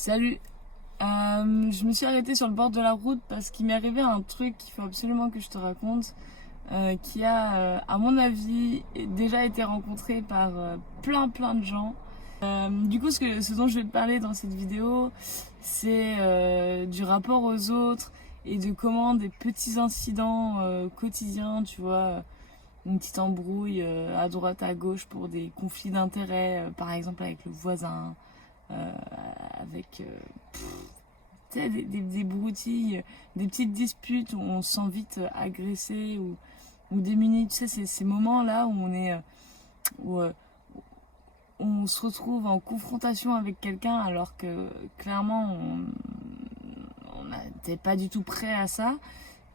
Salut. Je me suis arrêtée sur le bord de la route parce qu'il m'est arrivé un truc qu'il faut absolument que je te raconte, qui a, à mon avis, déjà été rencontré par plein de gens. Du coup, ce dont je vais te parler dans cette vidéo, c'est du rapport aux autres et de comment des petits incidents quotidiens, tu vois, une petite embrouille à droite, à gauche pour des conflits d'intérêts, par exemple avec le voisin, euh, avec tu sais, des broutilles, des petites disputes où on se sent vite agressé ou démuni. Tu sais, c'est ces moments-là où où, euh, on se retrouve en confrontation avec quelqu'un alors que clairement on n'était pas du tout prêt à ça.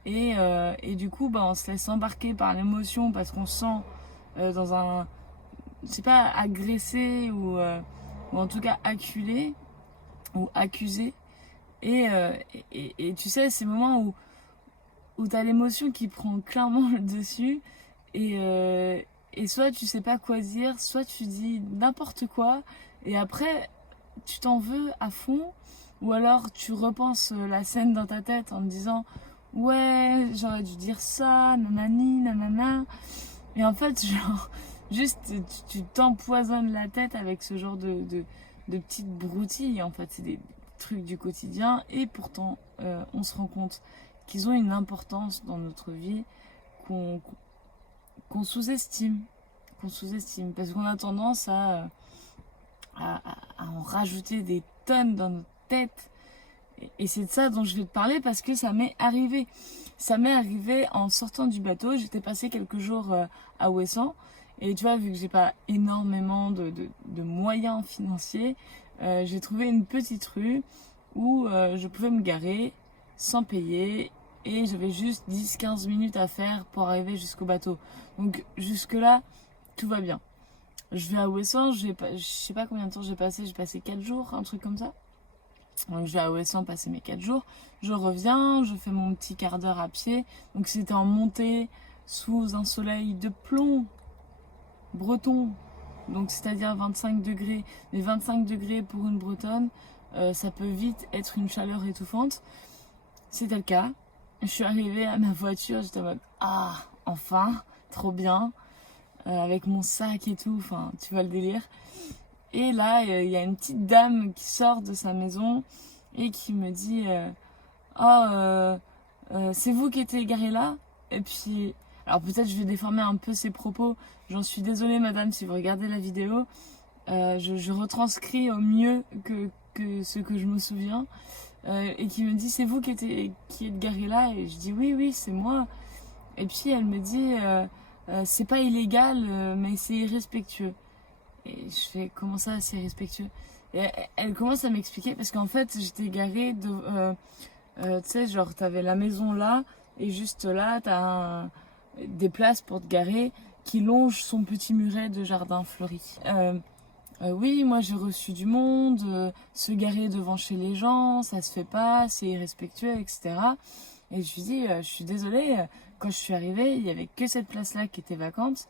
Et du coup, bah, on se laisse embarquer par l'émotion parce qu'on se sent dans un, je sais pas, agressé ou en tout cas acculé ou accusé. Et tu sais, ces moments où t'as l'émotion qui prend clairement le dessus et, euh, et soit tu sais pas quoi dire, soit tu dis n'importe quoi et après tu t'en veux à fond ou alors tu repenses la scène dans ta tête en te disant ouais, j'aurais dû dire ça, nanani, nanana. Et en fait, genre, juste tu t'empoisonnes la tête avec ce genre de petites broutilles. En fait, c'est des trucs du quotidien et pourtant, on se rend compte qu'ils ont une importance dans notre vie qu'on qu'on sous-estime. Qu'on sous-estime. Parce qu'on a tendance à en rajouter des tonnes dans notre tête. Et c'est de ça dont je vais te parler parce que ça m'est arrivé. Ça m'est arrivé en sortant du bateau. J'étais passé quelques jours à Ouessant. Et tu vois, vu que j'ai pas énormément de moyens financiers, j'ai trouvé une petite rue où je pouvais me garer sans payer. Et j'avais juste 10-15 minutes à faire pour arriver jusqu'au bateau. Donc jusque-là, tout va bien. Je vais à Ouessant, je sais pas combien de temps j'ai passé 4 jours, un truc comme ça. Donc je vais à Ouessant passer mes 4 jours. Je reviens, je fais mon petit quart d'heure à pied. Donc c'était en montée sous un soleil de plomb breton. Donc c'est-à-dire 25 degrés. Mais 25 degrés pour une bretonne, ça peut vite être une chaleur étouffante. C'était le cas. Je suis arrivée à ma voiture, j'étais en mode ah, enfin, trop bien. Avec mon sac et tout, enfin, tu vois le délire. Et là, il y a une petite dame qui sort de sa maison et qui me dit oh, c'est vous qui étiez garé là? Et puis, alors peut-être je vais déformer un peu ses propos. J'en suis désolée, madame, si vous regardez la vidéo. Je retranscris au mieux que ce que je me souviens. Et qui me dit c'est vous qui êtes garé là? Et je dis oui, c'est moi. Et puis elle me dit c'est pas illégal, mais c'est irrespectueux. Et je fais comment ça, c'est irrespectueux? Et elle commence à m'expliquer parce qu'en fait j'étais garée tu sais, genre t'avais la maison là et juste là des places pour te garer qui longent son petit muret de jardin fleuri. Oui, moi j'ai reçu du monde, se garer devant chez les gens, ça se fait pas, c'est irrespectueux, etc. Et je lui dis, je suis désolée, quand je suis arrivée, il y avait que cette place-là qui était vacante.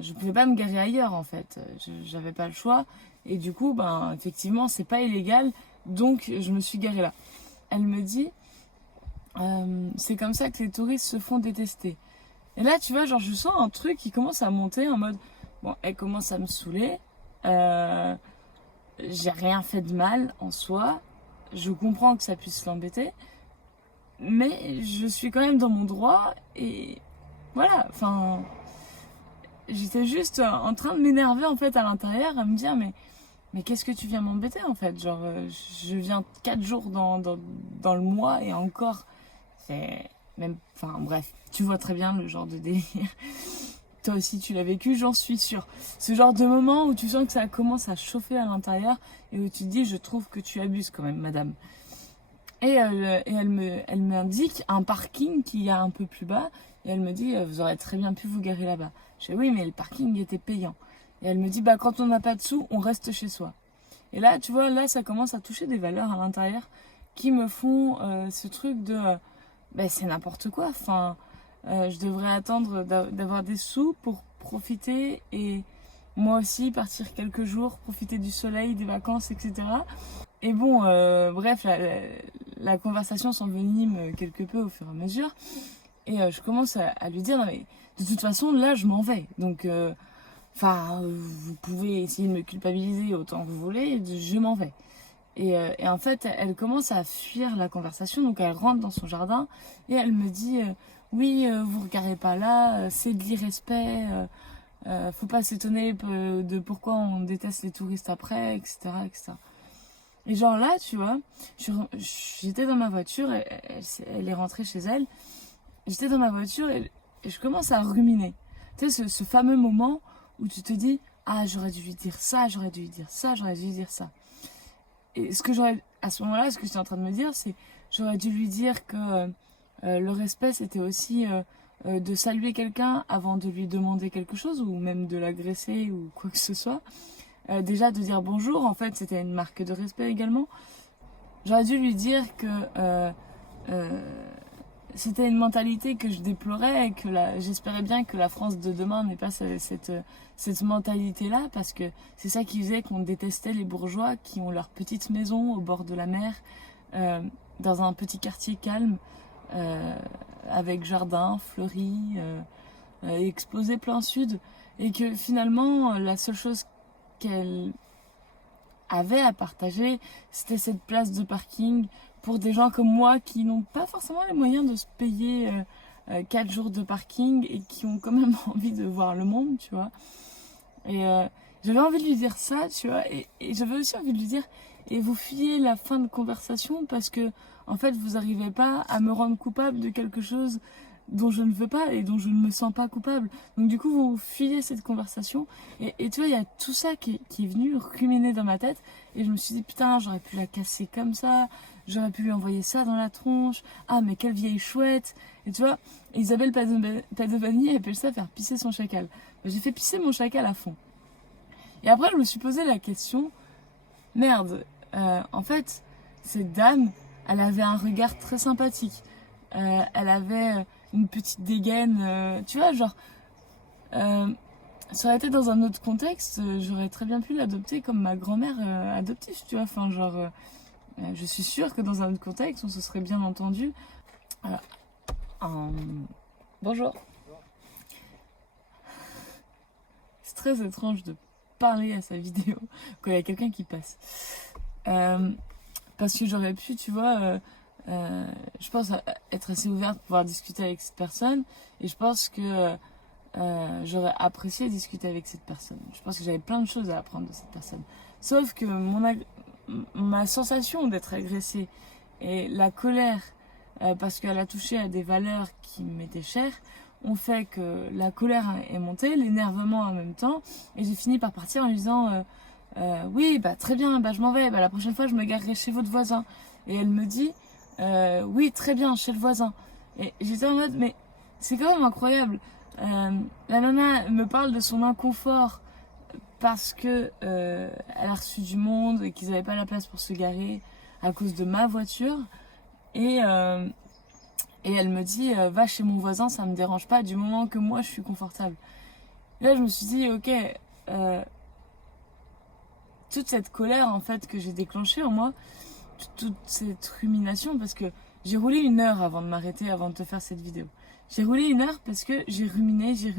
Je pouvais pas me garer ailleurs en fait, j'avais pas le choix. Et du coup, ben effectivement, c'est pas illégal, donc je me suis garée là. Elle me dit, c'est comme ça que les touristes se font détester. Et là, tu vois, genre je sens un truc qui commence à monter en mode, bon, elle commence à me saouler. Euh, j'ai rien fait de mal en soi. Je comprends que ça puisse l'embêter, mais je suis quand même dans mon droit et voilà. Enfin, j'étais juste en train de m'énerver en fait à l'intérieur, à me dire mais qu'est-ce que tu viens m'embêter en fait? Genre, je viens 4 jours dans le mois et encore, c'est même, enfin bref, tu vois très bien le genre de délire. Toi aussi tu l'as vécu, j'en suis sûre. Ce genre de moment où tu sens que ça commence à chauffer à l'intérieur et où tu te dis je trouve que tu abuses quand même madame. Et elle m'indique un parking qui y a un peu plus bas et elle me dit vous aurez très bien pu vous garer là-bas. Je dis oui mais le parking était payant. Et elle me dit bah quand on n'a pas de sous on reste chez soi. Et là tu vois là ça commence à toucher des valeurs à l'intérieur qui me font ce truc de bah, c'est n'importe quoi. Enfin je devrais attendre d'avoir des sous pour profiter et moi aussi partir quelques jours, profiter du soleil, des vacances, etc. Et bon, bref, la conversation s'envenime quelque peu au fur et à mesure. Et je commence à lui dire, non mais de toute façon, là, je m'en vais. Donc, vous pouvez essayer de me culpabiliser autant que vous voulez, je m'en vais. Et en fait, elle commence à fuir la conversation, donc elle rentre dans son jardin et elle me dit oui, vous regardez pas là, c'est de l'irrespect, faut pas s'étonner de pourquoi on déteste les touristes après, etc., etc. Et genre là, tu vois, j'étais dans ma voiture, elle est rentrée chez elle, j'étais dans ma voiture et je commence à ruminer. Tu sais, ce fameux moment où tu te dis, ah, j'aurais dû lui dire ça, j'aurais dû lui dire ça, j'aurais dû lui dire ça. Et à ce moment-là, ce que j'étais en train de me dire, c'est, j'aurais dû lui dire que le respect, c'était aussi de saluer quelqu'un avant de lui demander quelque chose, ou même de l'agresser, ou quoi que ce soit. Déjà, de dire bonjour, en fait, c'était une marque de respect également. J'aurais dû lui dire que euh, c'était une mentalité que je déplorais et que j'espérais bien que la France de demain n'ait pas cette mentalité-là, parce que c'est ça qui faisait qu'on détestait les bourgeois qui ont leur petite maison au bord de la mer, dans un petit quartier calme, avec jardin, fleuri, exposé plein sud, et que finalement, la seule chose qu'elle avait à partager, c'était cette place de parking pour des gens comme moi qui n'ont pas forcément les moyens de se payer 4 jours de parking et qui ont quand même envie de voir le monde, tu vois. Et j'avais envie de lui dire ça, tu vois, et j'avais aussi envie de lui dire, et vous fuyez la fin de conversation parce que, en fait, vous n'arrivez pas à me rendre coupable de quelque chose dont je ne veux pas et dont je ne me sens pas coupable. Donc du coup, vous fuyez cette conversation. Et tu vois, il y a tout ça qui est venu ruminer dans ma tête. Et je me suis dit, putain, j'aurais pu la casser comme ça. J'aurais pu lui envoyer ça dans la tronche. Ah, mais quelle vieille chouette. Et tu vois, Isabelle Padovani appelle ça faire pisser son chacal. J'ai fait pisser mon chacal à fond. Et après, je me suis posé la question, merde, en fait, cette dame, elle avait un regard très sympathique. Elle avait une petite dégaine, tu vois, genre, ça aurait été dans un autre contexte, j'aurais très bien pu l'adopter comme ma grand-mère adoptive, tu vois, enfin, genre, je suis sûre que dans un autre contexte, on se serait bien entendu. Bonjour. C'est très étrange de parler à sa vidéo quand il y a quelqu'un qui passe. Parce que j'aurais pu, tu vois, je pense être assez ouverte pour pouvoir discuter avec cette personne. Et je pense que j'aurais apprécié discuter avec cette personne. Je pense que j'avais plein de choses à apprendre de cette personne. Sauf que ma sensation d'être agressée et la colère, parce qu'elle a touché à des valeurs qui m'étaient chères, ont fait que la colère est montée, l'énervement en même temps, et j'ai fini par partir en lui disant oui, bah très bien, bah je m'en vais, bah la prochaine fois je me garerai chez votre voisin. Et elle me dit oui, très bien, chez le voisin. Et j'étais en mode, mais c'est quand même incroyable. La nana me parle de son inconfort parce que elle a reçu du monde et qu'ils n'avaient pas la place pour se garer à cause de ma voiture. Et elle me dit va chez mon voisin, ça me dérange pas du moment que moi je suis confortable. Et là je me suis dit ok, toute cette colère en fait que j'ai déclenchée en moi, toute cette rumination, parce que j'ai roulé 1 heure avant de m'arrêter, avant de te faire cette vidéo. J'ai roulé 1 heure parce que j'ai ruminé. Tu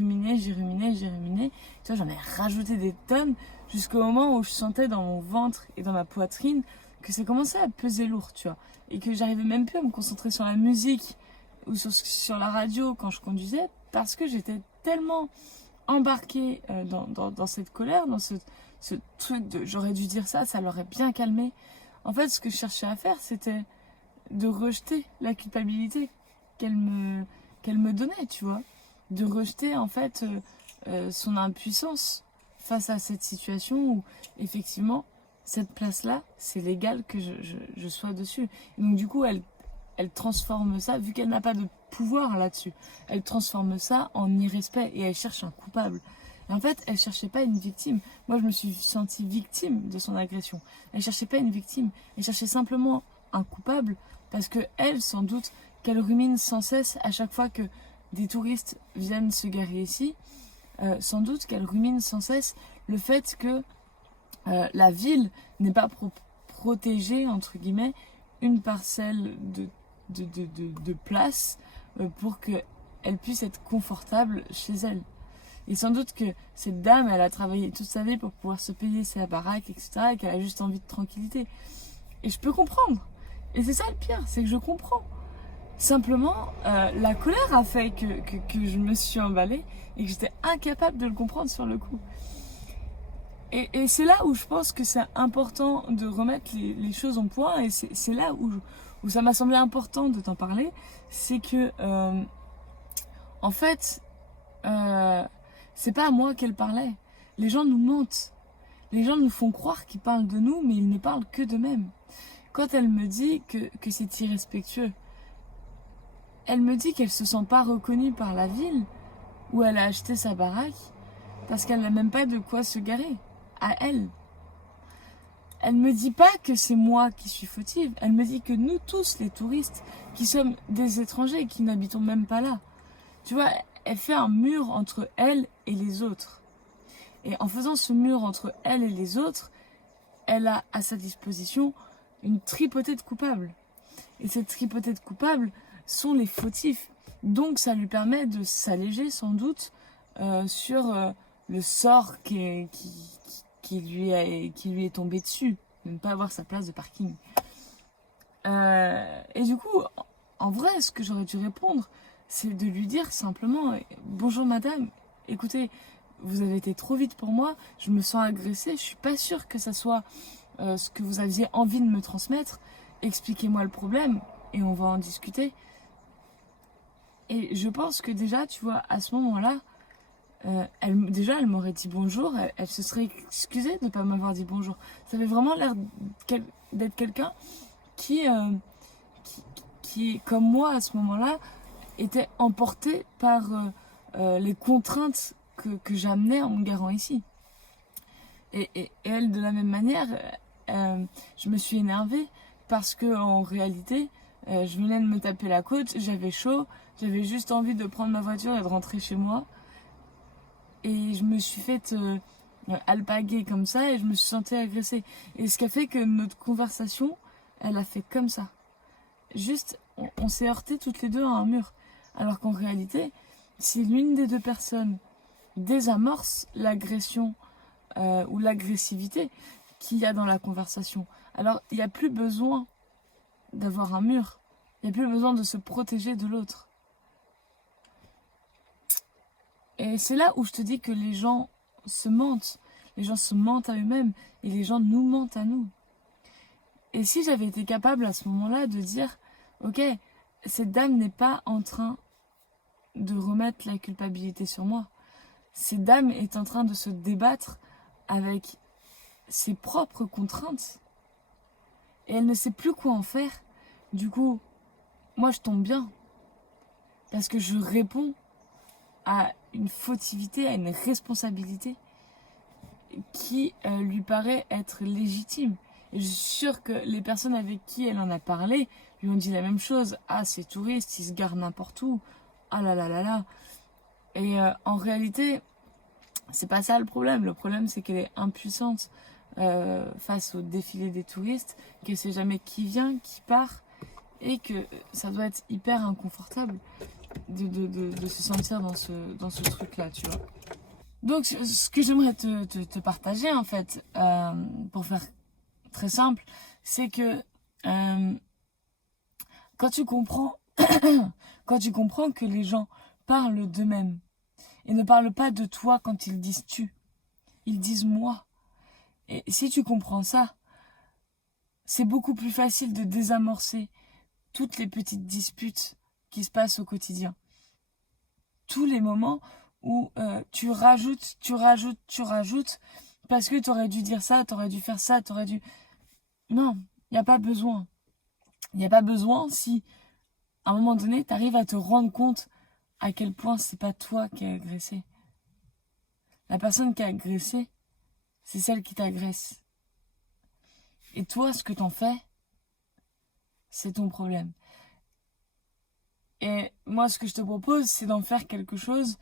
vois, j'en ai rajouté des tonnes jusqu'au moment où je sentais dans mon ventre et dans ma poitrine que ça commençait à peser lourd, tu vois. Et que j'arrivais même plus à me concentrer sur la musique ou sur la radio quand je conduisais, parce que j'étais tellement embarquée dans cette colère, dans ce truc de j'aurais dû dire ça, ça l'aurait bien calmé. En fait, ce que je cherchais à faire, c'était de rejeter la culpabilité qu'elle me donnait, tu vois. De rejeter, en fait, son impuissance face à cette situation où, effectivement, cette place-là, c'est légal que je sois dessus. Et donc, du coup, elle transforme ça, vu qu'elle n'a pas de pouvoir là-dessus, elle transforme ça en irrespect et elle cherche un coupable. Et en fait, elle cherchait pas une victime. Moi, je me suis sentie victime de son agression. Elle cherchait pas une victime. Elle cherchait simplement un coupable parce que elle, sans doute, qu'elle rumine sans cesse à chaque fois que des touristes viennent se garer ici. Sans doute qu'elle rumine sans cesse le fait que la ville n'est pas protéger, entre guillemets, une parcelle de place pour qu'elle puisse être confortable chez elle. Et sans doute que cette dame, elle a travaillé toute sa vie pour pouvoir se payer sa baraque, etc. et qu'elle a juste envie de tranquillité. Et je peux comprendre. Et c'est ça le pire, c'est que je comprends. Simplement, la colère a fait que je me suis emballée et que j'étais incapable de le comprendre sur le coup. Et c'est là où je pense que c'est important de remettre les choses en point. Et c'est là où ça m'a semblé important de t'en parler. C'est que, en fait, c'est pas à moi qu'elle parlait. Les gens nous mentent. Les gens nous font croire qu'ils parlent de nous, mais ils ne parlent que d'eux-mêmes. Quand elle me dit que c'est irrespectueux, elle me dit qu'elle se sent pas reconnue par la ville où elle a acheté sa baraque parce qu'elle n'a même pas de quoi se garer. À elle. Elle me dit pas que c'est moi qui suis fautive. Elle me dit que nous tous, les touristes, qui sommes des étrangers, qui n'habitons même pas là, tu vois, elle fait un mur entre elle et les autres. Et en faisant ce mur entre elle et les autres, elle a à sa disposition une tripotée de coupables. Et cette tripotée de coupables sont les fautifs. Donc ça lui permet de s'alléger sans doute sur le sort qui lui est tombé dessus, de ne pas avoir sa place de parking. Et du coup, en vrai, ce que j'aurais dû répondre, c'est de lui dire simplement « Bonjour madame, écoutez, vous avez été trop vite pour moi, je me sens agressée, je suis pas sûre que ça soit ce que vous aviez envie de me transmettre, expliquez-moi le problème et on va en discuter. » Et je pense que déjà, tu vois, à ce moment-là, elle m'aurait dit bonjour, elle se serait excusée de ne pas m'avoir dit bonjour. Ça avait vraiment l'air d'être quelqu'un qui, comme moi à ce moment-là, était emporté par les contraintes que j'amenais en me garant ici. Et elle, de la même manière, je me suis énervée parce que en réalité, je venais de me taper la côte, j'avais chaud, j'avais juste envie de prendre ma voiture et de rentrer chez moi. Et je me suis faite alpaguer comme ça et je me suis sentie agressée. Et ce qui a fait que notre conversation, elle a fait comme ça. Juste, on s'est heurté toutes les deux à un mur. Alors qu'en réalité, si l'une des deux personnes désamorce l'agression ou l'agressivité qu'il y a dans la conversation, alors il n'y a plus besoin d'avoir un mur. Il n'y a plus besoin de se protéger de l'autre. Et c'est là où je te dis que les gens se mentent. Les gens se mentent à eux-mêmes et les gens nous mentent à nous. Et si j'avais été capable à ce moment-là de dire « Ok, cette dame n'est pas en train de remettre la culpabilité sur moi. Cette dame est en train de se débattre avec ses propres contraintes. Et elle ne sait plus quoi en faire. Du coup, moi je tombe bien. Parce que je réponds à une fautivité, à une responsabilité qui lui paraît être légitime. Et je suis sûre que les personnes avec qui elle en a parlé lui ont dit la même chose. Ah, ces touristes, ils se garent n'importe où. Ah là là là là. Et en réalité, c'est pas ça le problème. Le problème, c'est qu'elle est impuissante face au défilé des touristes, qu'elle sait jamais qui vient, qui part, et que ça doit être hyper inconfortable de se sentir dans ce truc-là, tu vois. Donc, ce que j'aimerais te partager, en fait, pour faire très simple, c'est que quand tu comprends que les gens parlent d'eux-mêmes et ne parlent pas de toi quand ils disent tu, ils disent moi. Et si tu comprends ça, c'est beaucoup plus facile de désamorcer toutes les petites disputes qui se passent au quotidien. Tous les moments où tu rajoutes, parce que tu aurais dû dire ça, tu aurais dû faire ça, tu aurais dû... Non, il n'y a pas besoin. Il n'y a pas besoin si, à un moment donné, tu arrives à te rendre compte à quel point c'est pas toi qui as agressé. La personne qui a agressé, c'est celle qui t'agresse. Et toi, ce que t'en fais, c'est ton problème. Et moi, ce que je te propose, c'est d'en faire quelque chose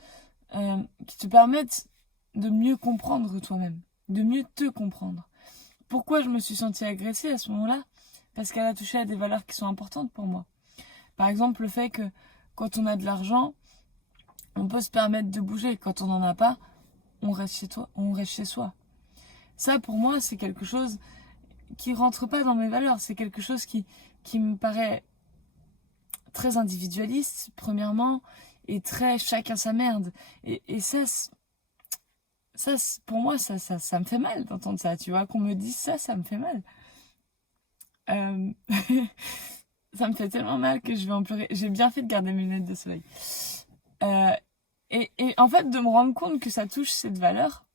qui te permette de mieux comprendre toi-même, de mieux te comprendre. pourquoi je me suis sentie agressée à ce moment-là? Parce qu'elle a touché à des valeurs qui sont importantes pour moi. Par exemple, le fait que quand on a de l'argent, on peut se permettre de bouger. Quand on n'en a pas, on reste chez soi. Ça, pour moi, c'est quelque chose qui rentre pas dans mes valeurs. C'est quelque chose qui me paraît très individualiste, premièrement, et très chacun sa merde. Et ça, pour moi, ça me fait mal d'entendre ça. Tu vois, qu'on me dise ça, ça me fait mal. Euh, ça me fait tellement mal que je vais en pleurer. J'ai bien fait de garder mes lunettes de soleil. Euh, et en fait, de me rendre compte que ça touche cette valeur,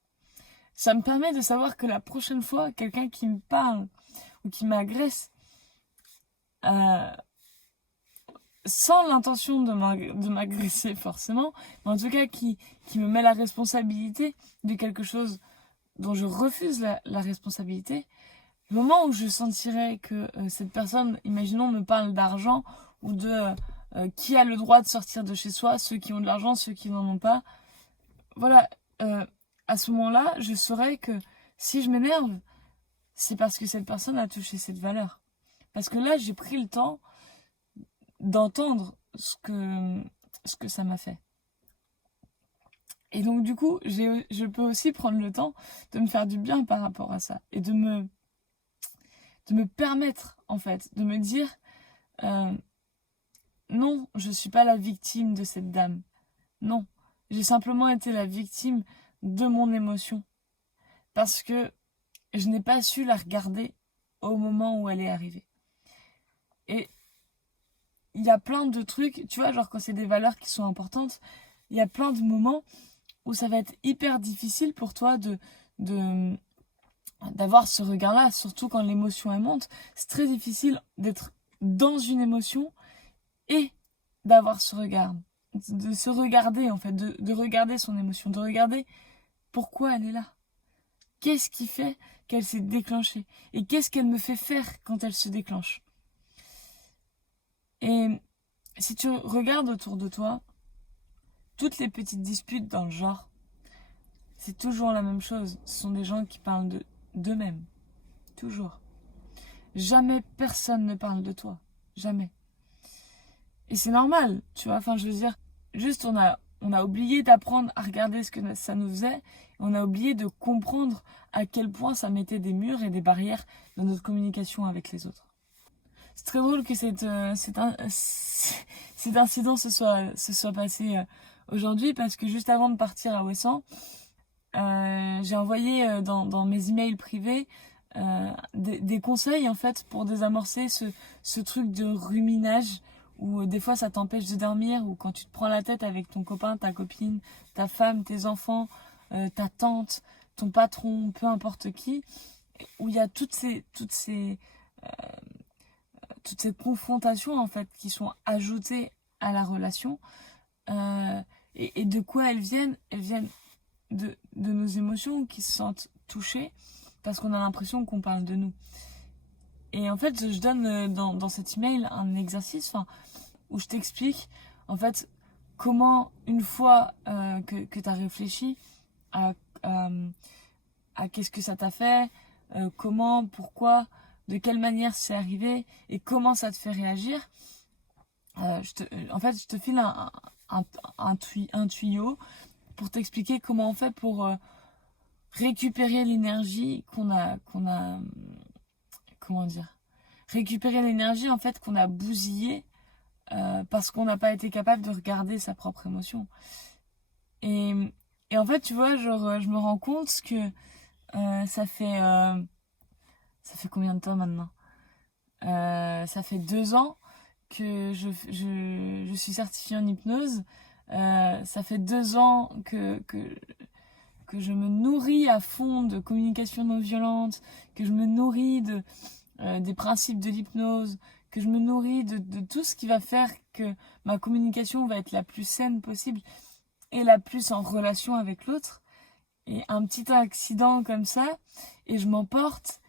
ça me permet de savoir que la prochaine fois, quelqu'un qui me parle ou qui m'agresse, euh, sans l'intention de m'agresser forcément, mais en tout cas qui me met la responsabilité de quelque chose dont je refuse la responsabilité, le moment où je sentirai que cette personne, imaginons, me parle d'argent ou de qui a le droit de sortir de chez soi, ceux qui ont de l'argent, ceux qui n'en ont pas, voilà, à ce moment-là, je saurai que si je m'énerve, c'est parce que cette personne a touché cette valeur. Parce que là, j'ai pris le temps d'entendre ce que ça m'a fait. Et donc du coup, je peux aussi prendre le temps de me faire du bien par rapport à ça. Et de me permettre, en fait, de me dire, non, je suis pas la victime de cette dame. Non, j'ai simplement été la victime de mon émotion. Parce que je n'ai pas su la regarder au moment où elle est arrivée. Et il y a plein de trucs, tu vois, genre quand c'est des valeurs qui sont importantes, il y a plein de moments où ça va être hyper difficile pour toi d'avoir ce regard-là, surtout quand l'émotion elle monte. C'est très difficile d'être dans une émotion et d'avoir ce regard, de se regarder en fait, de regarder son émotion, de regarder pourquoi elle est là. Qu'est-ce qui fait qu'elle s'est déclenchée? Et qu'est-ce qu'elle me fait faire quand elle se déclenche? Et si tu regardes autour de toi, toutes les petites disputes dans le genre, c'est toujours la même chose. Ce sont des gens qui parlent d'eux-mêmes. Toujours. Jamais personne ne parle de toi. Jamais. Et c'est normal, tu vois. Enfin, je veux dire, juste on a oublié d'apprendre à regarder ce que ça nous faisait. Et on a oublié de comprendre à quel point ça mettait des murs et des barrières dans notre communication avec les autres. C'est très drôle que cet incident se soit passé aujourd'hui parce que juste avant de partir à Ouessant, j'ai envoyé dans mes emails privés des conseils en fait pour désamorcer ce truc de ruminage où des fois ça t'empêche de dormir, ou quand tu te prends la tête avec ton copain, ta copine, ta femme, tes enfants, ta tante, ton patron, peu importe qui, où il y a toutes ces confrontations en fait qui sont ajoutées à la relation, et de quoi elles viennent de nos émotions qui se sentent touchées parce qu'on a l'impression qu'on parle de nous. Et en fait, je donne dans cet email un exercice où je t'explique en fait comment, une fois que tu as réfléchi à, à, à qu'est-ce que ça t'a fait, comment, pourquoi, de quelle manière c'est arrivé et comment ça te fait réagir, en fait, je te file un tuyau pour t'expliquer comment on fait pour récupérer l'énergie comment dire, récupérer l'énergie en fait qu'on a bousillée parce qu'on n'a pas été capable de regarder sa propre émotion. Et, et en fait, tu vois, genre, je me rends compte que ça fait combien de temps maintenant? Ça fait 2 ans que je suis certifiée en hypnose. Ça fait 2 ans que je me nourris à fond de communication non violente, que je me nourris des principes de l'hypnose, que je me nourris de tout ce qui va faire que ma communication va être la plus saine possible et la plus en relation avec l'autre. Et un petit accident comme ça, et je m'emporte,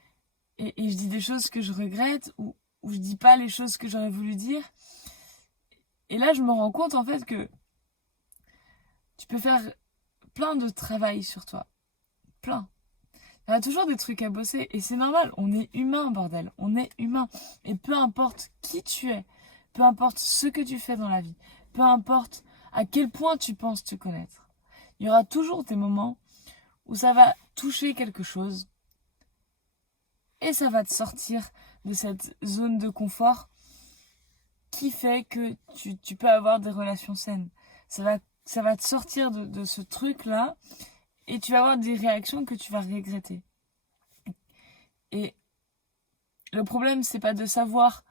et je dis des choses que je regrette, ou je dis pas les choses que j'aurais voulu dire. Et là, je me rends compte en fait que tu peux faire plein de travail sur toi. Plein. Il y a toujours des trucs à bosser et c'est normal, on est humain, bordel, on est humain. Et peu importe qui tu es, peu importe ce que tu fais dans la vie, peu importe à quel point tu penses te connaître, il y aura toujours des moments où ça va toucher quelque chose et ça va te sortir de cette zone de confort qui fait que tu peux avoir des relations saines. Ça va te sortir de ce truc-là et tu vas avoir des réactions que tu vas regretter. Et le problème, c'est pas de savoir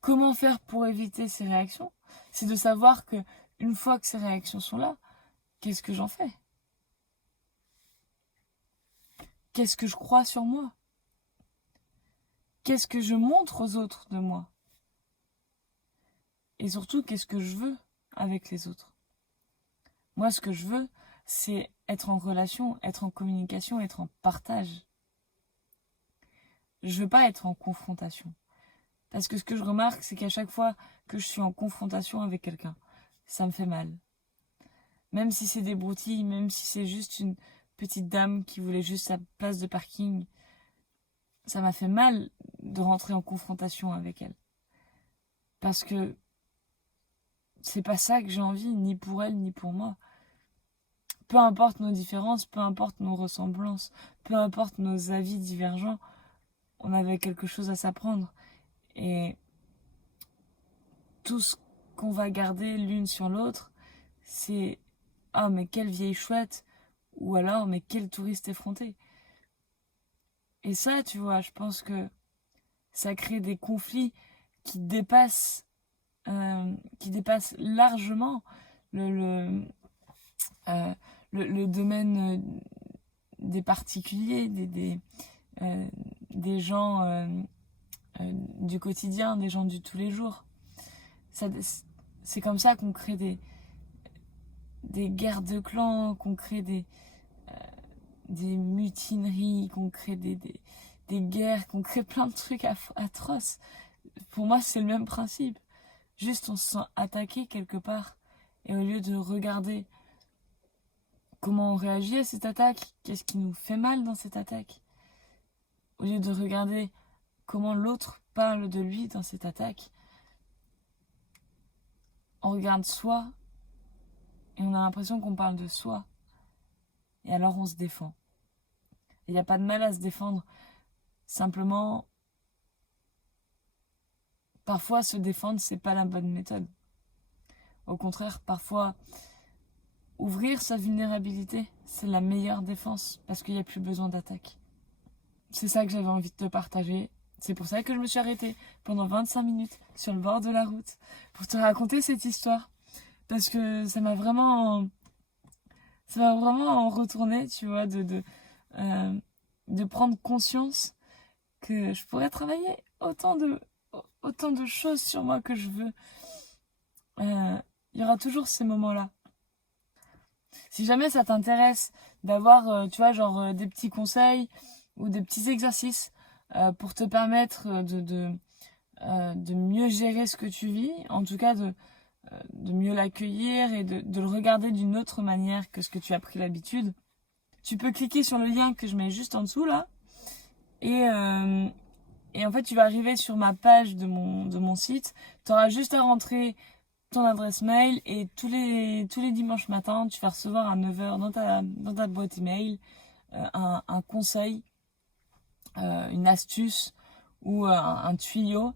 comment faire pour éviter ces réactions, c'est de savoir que une fois que ces réactions sont là, qu'est-ce que j'en fais? Qu'est-ce que je crois sur moi? Qu'est-ce que je montre aux autres de moi? Et surtout, qu'est-ce que je veux avec les autres? Moi, ce que je veux, c'est être en relation, être en communication, être en partage. Je veux pas être en confrontation. Parce que ce que je remarque, c'est qu'à chaque fois que je suis en confrontation avec quelqu'un, ça me fait mal. Même si c'est des broutilles, même si c'est juste une petite dame qui voulait juste sa place de parking, ça m'a fait mal de rentrer en confrontation avec elle. Parce que c'est pas ça que j'ai envie, ni pour elle, ni pour moi. Peu importe nos différences, peu importe nos ressemblances, peu importe nos avis divergents, on avait quelque chose à s'apprendre. Et tout ce qu'on va garder l'une sur l'autre, c'est ah mais quelle vieille chouette, ou alors mais quel touriste effronté. Et ça, tu vois, je pense que ça crée des conflits qui dépassent, largement le, le, le domaine des particuliers, des gens du quotidien, des gens du tous les jours. Ça, c'est comme ça qu'on crée des guerres de clans, qu'on crée des mutineries, qu'on crée des guerres, qu'on crée plein de trucs atroces. Pour moi, c'est le même principe. Juste, on se sent attaqué quelque part. Et au lieu de regarder comment on réagit à cette attaque, qu'est-ce qui nous fait mal dans cette attaque, au lieu de regarder comment l'autre parle de lui dans cette attaque, on regarde soi et on a l'impression qu'on parle de soi. Et alors on se défend. Il n'y a pas de mal à se défendre. Simplement, parfois se défendre, c'est pas la bonne méthode. Au contraire, parfois, ouvrir sa vulnérabilité, c'est la meilleure défense parce qu'il n'y a plus besoin d'attaque. C'est ça que j'avais envie de te partager. C'est pour ça que je me suis arrêtée pendant 25 minutes sur le bord de la route pour te raconter cette histoire. Parce que ça m'a vraiment retourné, tu vois, de prendre conscience que je pourrais travailler autant de choses sur moi que je veux. Il y aura toujours ces moments-là. Si jamais ça t'intéresse d'avoir, tu vois, genre des petits conseils ou des petits exercices pour te permettre de mieux gérer ce que tu vis, en tout cas de mieux l'accueillir et de le regarder d'une autre manière que ce que tu as pris l'habitude, tu peux cliquer sur le lien que je mets juste en dessous là et en fait tu vas arriver sur ma page de mon site. Tu auras juste à rentrer ton adresse mail et tous les dimanches matins tu vas recevoir à 9h dans ta boîte email un conseil, une astuce ou un tuyau.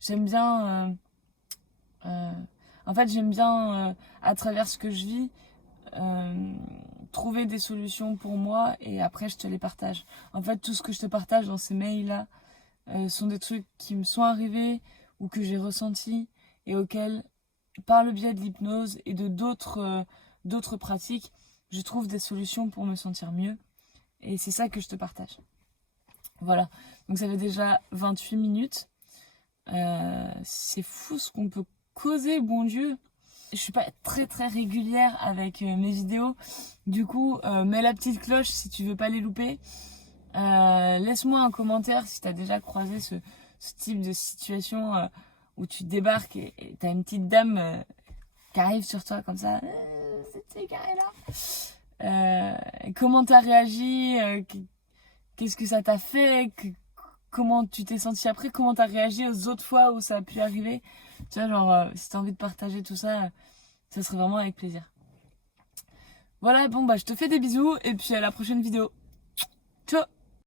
J'aime bien en fait j'aime bien à travers ce que je vis trouver des solutions pour moi et après je te les partage. En fait tout ce que je te partage dans ces mails là sont des trucs qui me sont arrivés ou que j'ai ressentis et auxquels par le biais de l'hypnose et de d'autres pratiques, je trouve des solutions pour me sentir mieux. Et c'est ça que je te partage. Voilà. Donc ça fait déjà 28 minutes. C'est fou ce qu'on peut causer, bon Dieu. Je suis pas très très régulière avec mes vidéos. Du coup, mets la petite cloche si tu veux pas les louper. Laisse-moi un commentaire si tu as déjà croisé ce type de situation où tu débarques et t'as une petite dame qui arrive sur toi comme ça, c'était carré là. Comment t'as réagi, qu'est-ce que ça t'a fait, comment tu t'es senti après, comment t'as réagi aux autres fois où ça a pu arriver. Tu vois, genre, si t'as envie de partager tout ça, ça serait vraiment avec plaisir. Voilà, bon, bah, je te fais des bisous et puis à la prochaine vidéo.